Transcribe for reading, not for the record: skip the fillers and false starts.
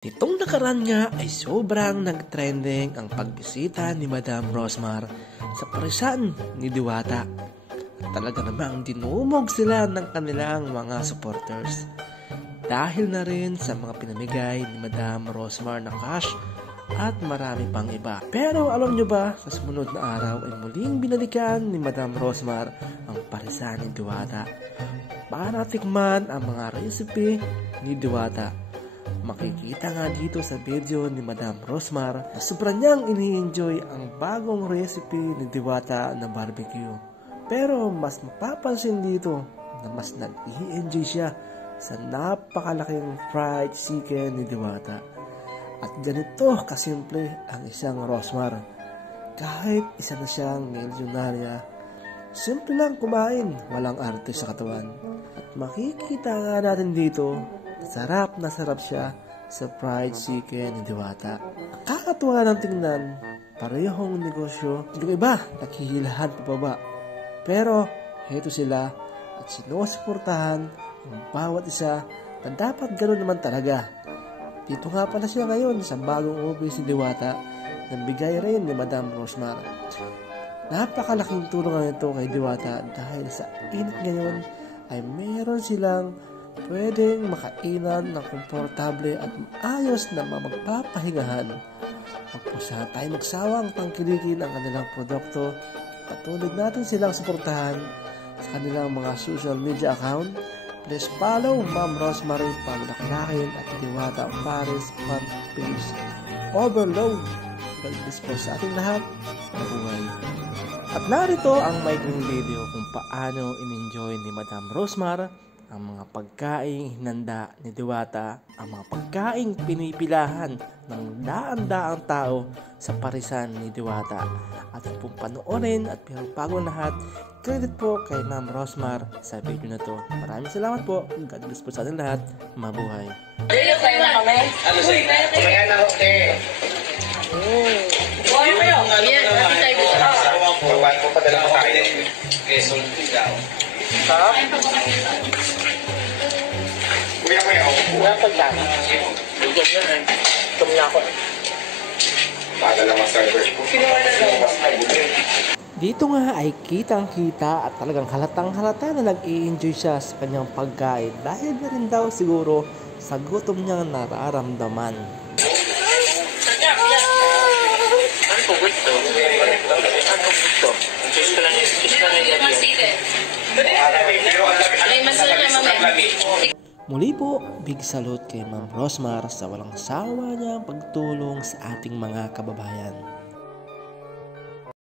Nitong nakaraan nga ay sobrang nag-trending ang pagbisita ni Madam Rosmar sa parisan ni Diwata. At talaga namang dinumog sila ng kanilang mga supporters. Dahil na rin sa mga pinamigay ni Madam Rosmar na cash at marami pang iba. Pero alam nyo ba, sa sumunod na araw ay muling binalikan ni Madam Rosmar ang parisan ni Diwata para tikman ang mga recipe ni Diwata. Makikita nga dito sa video ni Madam Rosmar na sobrang niyang ini-enjoy ang bagong recipe ni Diwata na barbecue. Pero mas mapapansin dito na mas nag-i-enjoy siya sa napakalaking fried chicken ni Diwata. At ganito kasimple ang isang Rosmar. Kahit isa na siyang milyonarya, simple lang kumain, walang arte sa katawan. At makikita nga natin dito, sarap na sarap siya sa fried chicken ni Diwata. Kakatuwa ng tingnan, parehong negosyo. Yung iba, naghihilahan pababa. Pero, heto sila at sinusuportahan ang bawat isa na dapat ganoon naman talaga. Dito nga pala siya ngayon sa bagong office ni Diwata na bigay rin ni Madam Rosmar. Napakalaking tulong nga ito kay Diwata dahil sa init ngayon ay meron silang pwedeng makainan ng komportable at maayos na magpapahingahan. Huwag po sana tayo magsawang tangkilikin ang kanilang produkto. Patuloy natin silang suportahan sa kanilang mga social media account. Please follow Ma'am Rosemary Pamlaklakin at Diwata Paris fan page. Overload! God bless po sa ating lahat. Mabuhay! At narito ang maikling video kung paano in-enjoy ni Madam Rosmar ang mga pagkaing hinanda ni Diwata, ang mga pagkaing pinipilahan ng daan-daang tao sa parisan ni Diwata. At kung panoorin at bago lahat, credit po kay Ma'am Rosmar sa video na to. Maraming salamat po. God bless po sa ating lahat. Mabuhay. Sa'yo na kami? Ano sa'yo? Kaya na okay. Buhay mo yun. Yan, natin tayo gusto. Paano mo padala mo tayo? Quezon daw. Ha? Kuya ko yun. Kuya ko lang. Bigyan na eh. Tumya ko. Padala mo server. Kinuha na lang. Dito nga ay kitang-kita at talagang halatang-halata na nag-i-enjoy siya sa kanyang pagkain dahil na rin daw siguro sa gutom niyang nararamdaman. Ano po gusto? Ano po gusto? Gusto lang yan. Ay, masarap na mami. Muli po, big salute kay Ma'am Rosmar sa walang sawa niyang pagtulong sa ating mga kababayan.